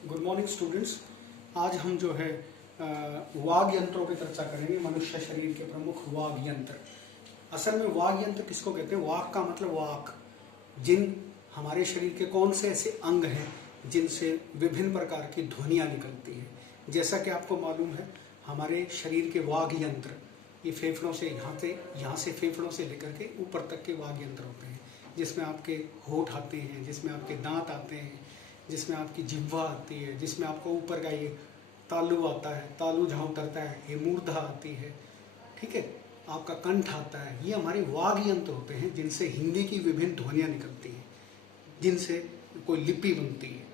Good morning students. आज हम जो है वाग यंत्रों पर चर्चा करेंगे। मनुष्य शरीर के प्रमुख वाग यंत्र। असल में वाग यंत्र किसको कहते हैं? वाक का मतलब वाक। जिन हमारे शरीर के कौन से ऐसे अंग हैं जिनसे विभिन्न प्रकार की ध्वनियाँ निकलती हैं। जैसा कि आपको मालूम है, हमारे शरीर के वाग यंत्र ये फेफड़ों से यहाँ से फेफड़ों से लेकर के ऊपर तक के वाग यंत्र होते हैं, जिसमें आपके होठ आते हैं, जिसमें आपके दांत आते हैं, जिसमें आपकी जिह्वा आती है, जिसमें आपको ऊपर का ये तालु आता है, तालु जहाँ उतरता है, ये मूर्धा आती है, ठीक है, आपका कंठ आता है। ये हमारे वाग यंत्र होते हैं जिनसे हिंदी की विभिन्न ध्वनियाँ निकलती हैं, जिनसे कोई लिपि बनती है,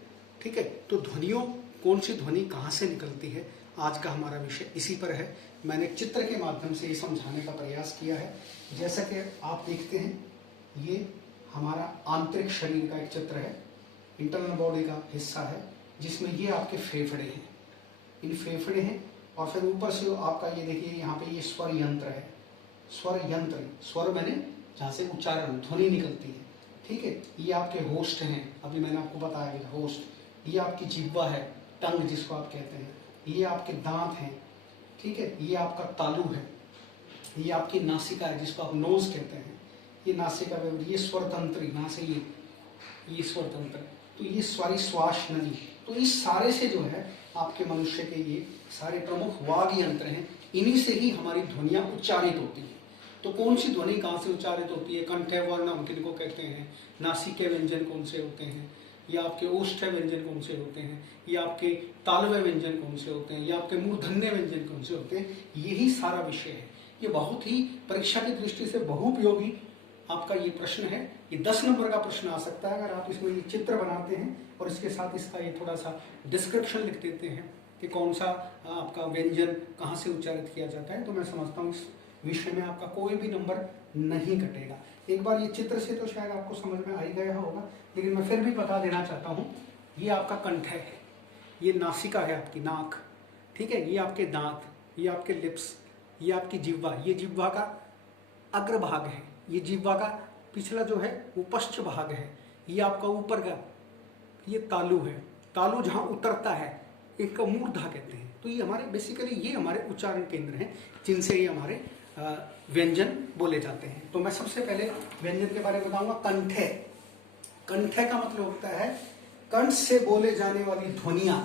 ठीक है। तो ध्वनियों, कौन सी ध्वनि कहाँ से निकलती है, आज का हमारा विषय इसी पर है। मैंने एक चित्र के माध्यम से ये समझाने का प्रयास किया है। जैसा कि आप देखते हैं, ये हमारा आंतरिक शरीर का एक चित्र है, इंटरनल बॉडी का हिस्सा है, जिसमें ये आपके फेफड़े हैं, इन फेफड़े हैं। और फिर ऊपर से आपका ये देखिए, यहाँ पे ये स्वर यंत्र है। स्वर यंत्र, स्वर मैंने जहाँ से उच्चारण ध्वनि निकलती है, ठीक है। ये आपके होस्ट हैं, अभी मैंने आपको बताया होस्ट। ये आपकी जिह्वा है, टंग जिसको आप कहते हैं। ये आपके दांत हैं, ठीक है। ये आपका तालु है। ये आपकी नासिका है, जिसको आप नोज कहते हैं। ये नासिका है। ये स्वर तंत्र, यहाँ से ये स्वर तंत्र। तो ये सारी श्वास नली, तो इस सारे से जो है आपके मनुष्य के ये सारे प्रमुख वाग यंत्र हैं। इन्हीं से ही हमारी ध्वनियाँ उच्चारित होती हैं। तो कौन सी ध्वनि कहाँ से उच्चारित होती है? कंठे वर्ण हम किनको कहते हैं, नासिके व्यंजन कौन से होते हैं, या आपके ओष्ठ्य व्यंजन कौन से होते हैं, या आपके तालव्य व्यंजन कौन से होते हैं, या आपके मूर्धन्य व्यंजन कौन से होते हैं। यही सारा विषय है। ये बहुत ही परीक्षा की दृष्टि से बहुपयोगी आपका ये प्रश्न है। ये 10 नंबर का प्रश्न आ सकता है अगर आप इसमें ये चित्र बनाते हैं और इसके साथ इसका ये थोड़ा सा डिस्क्रिप्शन लिख देते हैं कि कौन सा आपका व्यंजन कहाँ से उच्चारित किया जाता है। तो मैं समझता हूँ इस विषय में आपका कोई भी नंबर नहीं कटेगा। एक बार ये चित्र से तो शायद आपको समझ में आ ही गया होगा, लेकिन मैं फिर भी बता देना चाहता हूँ। ये आपका कंठ है, ये नासिका है, आपकी नाक, ठीक है। ये आपके दांत, ये आपके लिप्स, ये आपकी जिह्वा, ये जिह्वा का अग्रभाग है। ये जिह्वा का पिछला जो है वो पश्च भाग है। ये आपका ऊपर का ये तालु है। तालु जहाँ उतरता है एक मूर्धा कहते हैं। तो ये हमारे बेसिकली ये हमारे उच्चारण केंद्र हैं, जिनसे ये हमारे व्यंजन बोले जाते हैं। तो मैं सबसे पहले व्यंजन के बारे में बताऊंगा। कंठे, कंठे का मतलब होता है कंठ से बोले जाने वाली ध्वनियां।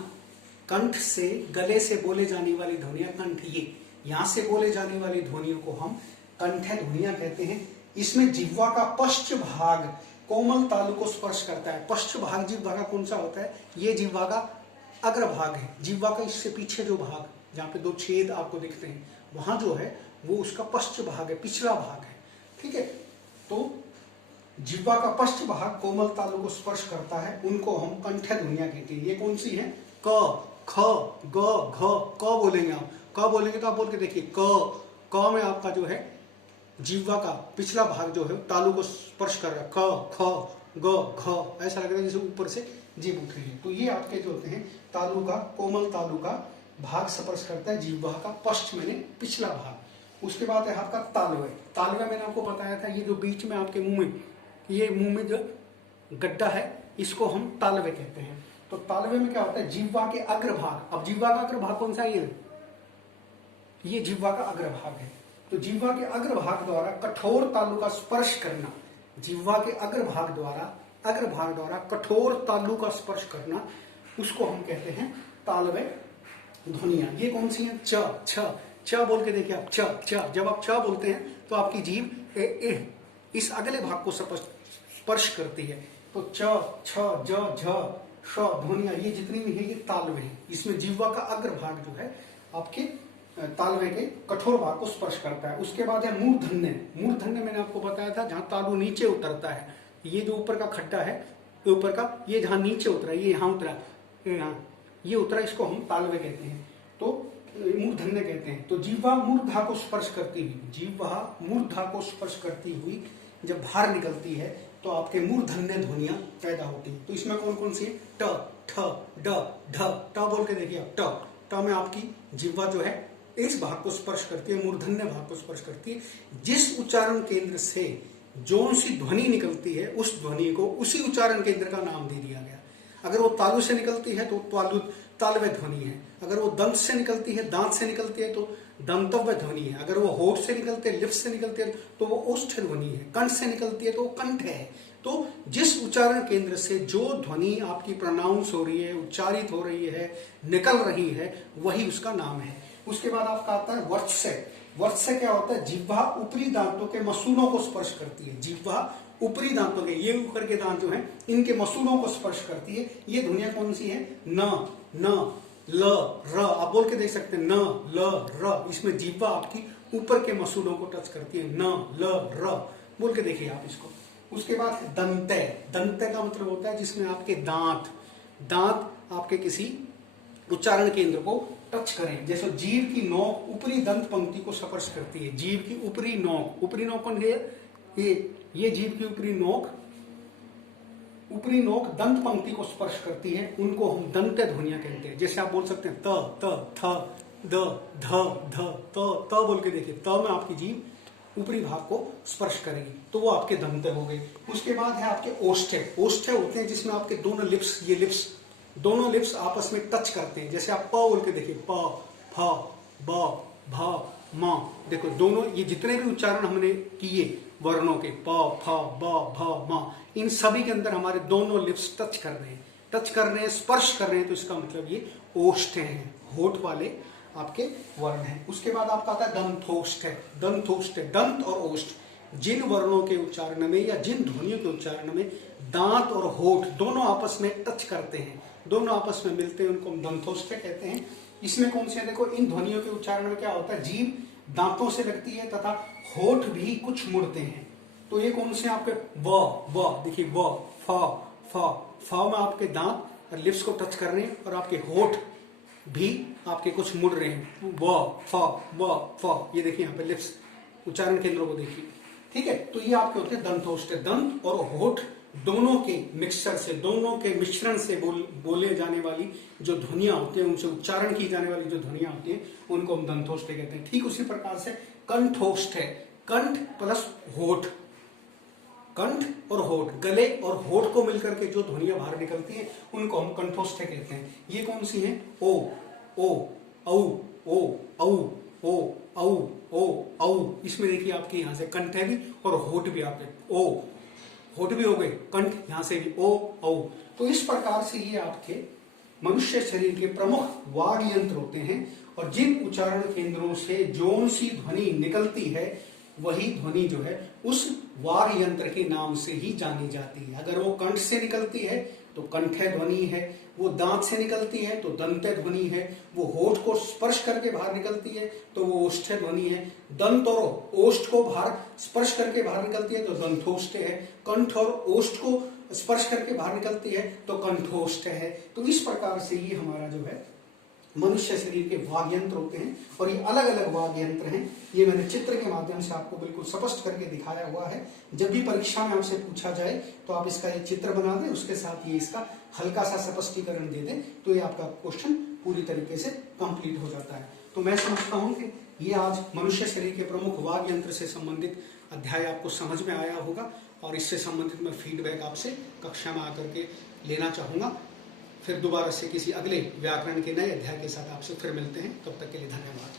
कंठ से, गले से बोले जाने वाली ध्वनियां कंठ, ये यहाँ से बोले जाने वाली ध्वनियों को हम कंठे ध्वनियां कहते हैं। इसमें जिह्वा का पश्च भाग कोमल तालु को स्पर्श करता है। पश्च भाग जिह्वा का कौन सा होता है? ये जिह्वा का अग्रभाग है। जिह्वा का इससे पीछे जो भाग, जहाँ पे 2 छेद आपको दिखते हैं, वहां जो है वो उसका पश्च भाग है, पिछला भाग है, ठीक है। तो जिह्वा का पश्च भाग कोमल तालु को स्पर्श करता है, उनको हम कंठे ध्वनियां कहते हैं। ये कौन सी है? क, ख, ग, घ। क बोलेंगे आप, क बोलेंगे तो आप बोल के देखिए, क में आपका जो है जिह्वा का पिछला भाग जो है तालु को स्पर्श कर रहा है। ख, ख, ग, घ। ऐसा लग रहा है जैसे ऊपर से जीभ उठ रही है। तो ये आपके जो होते हैं तालु का, कोमल तालु का भाग स्पर्श करता है, जिह्वा का पश्च मैंने पिछला भाग। उसके बाद है आपका तालव्य। तालव्य मैंने आपको बताया था, ये जो बीच में आपके मुंह में, ये मुंह में जो गड्ढा है, इसको हम तालव्य कहते हैं। तो तालव्य में क्या होता है? जिह्वा के अग्रभाग। अब जिह्वा का अग्रभाग कौन सा है? ये जिह्वा का अग्रभाग है। तो जिह्वा के अग्रभाग द्वारा कठोर तालु का स्पर्श करना, जिह्वा के अग्रभाग द्वारा कठोर तालु का स्पर्श करना, उसको हम कहते हैं तालव्य ध्वनियां। ये कौन सी है? च, छ। च बोल के देखिए आप, च, च। जब आप च बोलते हैं तो आपकी जीभ इस अगले भाग को स्पर्श करती है। तो च, छ, ज, झ, श ध्वनियां ये जितनी भी है ये तालव्य है। इसमें जिह्वा का अग्रभाग जो है आपके तालव्य के कठोर भाग को स्पर्श करता है। उसके बाद है मूर्धन्य। मूर्धन्य मैंने आपको बताया था, जहां तालु नीचे उतरता है। ये जो ऊपर का खड्डा है, ऊपर का ये जहां नीचे उतरा, ये यहाँ उतरा, यहाँ ये उतरा, इसको हम तालव्य कहते हैं। तो मूर्धन्य कहते हैं। तो जिह्वा मूर्धा को स्पर्श करती हुई, जिह्वा मूर्धा को स्पर्श करती हुई जब बाहर निकलती है तो आपके मूर्धन्य ध्वनियां पैदा होती है। तो इसमें कौन कौन सी है? ट, ठ, ड, ढ। ट बोल के देखिए आप, ट। ट में आपकी जिह्वा जो है इस भाग को स्पर्श करती है, मूर्धन्य भाग को स्पर्श करती है। जिस उच्चारण केंद्र से जो सी ध्वनि निकलती है, उस ध्वनि को उसी उच्चारण केंद्र का नाम दे दिया गया। अगर वो तालु से निकलती है तो तालु तालव्य ध्वनि है। अगर वो दंत से निकलती है, दांत से निकलती है तो दंतव्य ध्वनि है। अगर वो होठ से निकलते है, लिप्स से निकलती है तो वो ओष्ठ ध्वनि है। कंठ से निकलती है तो वो कंठ है। तो जिस उच्चारण केंद्र से जो ध्वनि आपकी प्रोनाउंस हो रही है, उच्चारित हो रही है, निकल रही है, वही उसका नाम है। उसके बाद आपका आता है वर्चस्य। वर्चस्य क्या होता है? जिह्वा ऊपरी दांतों के मसूलों को स्पर्श करती है। जिह्वा ऊपरी दांतों के, ये ऊपर के दांत जो हैं, इनके मसूलों को स्पर्श करती है। ये ध्वनियां कौन सी है? न, न, ल, र। आप बोल के देख सकते हैं, न, ल, र। इसमें जिह्वा आपकी ऊपर के मसूलों को टच करती है। न, ल, र बोल के देखिए आप इसको। उसके बाद दंते। दंते का मतलब होता है जिसमें आपके दांत आपके किसी उच्चारण केंद्र को टच करें। जैसे जीभ की नोक ऊपरी दंत पंक्ति को स्पर्श करती है। जीभ की ऊपरी नोक कौन है? ये जीभ की ऊपरी नोक दंत पंक्ति को स्पर्श करती है। उनको हम दंत ध्वनियां कहते हैं। जैसे आप बोल सकते हैं त, त, थ, द, ध, ध, त बोल के देखिए। त में आपकी जीभ ऊपरी भाग को स्पर्श करेगी तो वो आपके दंत हो गए। उसके बाद है आपके ओष्ठ्य। ओष्ठ्य होते हैं जिसमें आपके दोनों लिप्स आपस में टच करते हैं। जैसे आप प बोल के देखिए, प, फ, ब, भ, म। देखो दोनों ये जितने भी उच्चारण हमने किए वर्णों के, प, फ, ब, भ, म, इन सभी के अंदर हमारे दोनों लिप्स टच कर रहे हैं, स्पर्श कर रहे हैं। तो इसका मतलब ये ओष्ठ्य हैं, होठ वाले आपके वर्ण हैं। उसके बाद आपका आता है दंतोष्ठ। दंत और ओष्ठ, जिन वर्णों के उच्चारण में या जिन ध्वनियों के उच्चारण में दांत और होठ दोनों आपस में टच करते हैं, दोनों आपस में मिलते हैं, उनको हम दंतोष्ठ कहते हैं। इसमें कौन से? देखो इन ध्वनियों के उच्चारण में क्या होता है? जीभ दांतों से लगती है तथा होठ भी कुछ मुड़ते हैं। तो ये कौन से आपके? व देखिए, व, फ में आपके दांत और लिप्स को टच कर रहे हैं और आपके होठ भी आपके कुछ मुड़ रहे हैं। व, फ, ये देखिए यहाँ पे लिप्स उच्चारण केंद्रों को देखिए। ठीक है, तो ये आपके होते हैं दंतोष्ठ। दंत और होठ दोनों के मिक्सचर से, दोनों के मिश्रण से बोले जाने वाली जो ध्वनियां होती हैं, उनसे उच्चारण की जाने वाली जो ध्वनियां होती हैं, उनको हम दंतोष्ठ कहते हैं। ठीक उसी प्रकार से कंठोष्ठ है। कंठ प्लस होठ, कंठ और होठ, गले और होठ को मिलकर के जो ध्वनियां बाहर निकलती हैं उनको हम कंठोष्ठ कहते हैं। ये कौन सी हैं? ओ, औ, औ। इसमें देखिए आपके यहाँ से कंठ है भी और होठ भी, आपके ओ, होठ भी हो गए, कंठ यहाँ से भी ओ, औ। तो इस प्रकार से ये आपके मनुष्य शरीर के प्रमुख वाग यंत्र होते हैं और जिन उच्चारण केंद्रों से जोन सी ध्वनि निकलती है वही ध्वनि जो है उस वाग यंत्र के नाम से ही जानी जाती है। अगर वो कंठ से निकलती है तो कंठ ध्वनि है, वो दांत से निकलती है तो दंत ध्वनि है, वो होठ को स्पर्श करके बाहर निकलती है तो वो ओष्ठ ध्वनि है, दंत और ओष्ठ को बाहर स्पर्श करके बाहर निकलती है तो दंतोष्ठ है, कंठ और ओष्ठ को स्पर्श करके बाहर निकलती है तो कंठोष्ठ है। तो इस प्रकार से ये हमारा जो है मनुष्य शरीर के वाग यंत्र होते हैं और ये अलग अलग वाग यंत्र हैं। ये मैंने चित्र के माध्यम से आपको बिल्कुल स्पष्ट करके दिखाया हुआ है। जब भी परीक्षा में आपसे पूछा जाए तो आप इसका ये चित्र बना दें, उसके साथ ये इसका हल्का सा स्पष्टीकरण दे दें तो ये आपका क्वेश्चन पूरी तरीके से कंप्लीट हो जाता है। तो मैं समझता हूँ कि ये आज मनुष्य शरीर के प्रमुख वाग यंत्र से संबंधित अध्याय आपको समझ में आया होगा और इससे संबंधित मैं फीडबैक आपसे कक्षा में आकर के लेना चाहूँगा। फिर दोबारा से किसी अगले व्याकरण के नए अध्याय के साथ आपसे फिर मिलते हैं। तब तक के लिए धन्यवाद।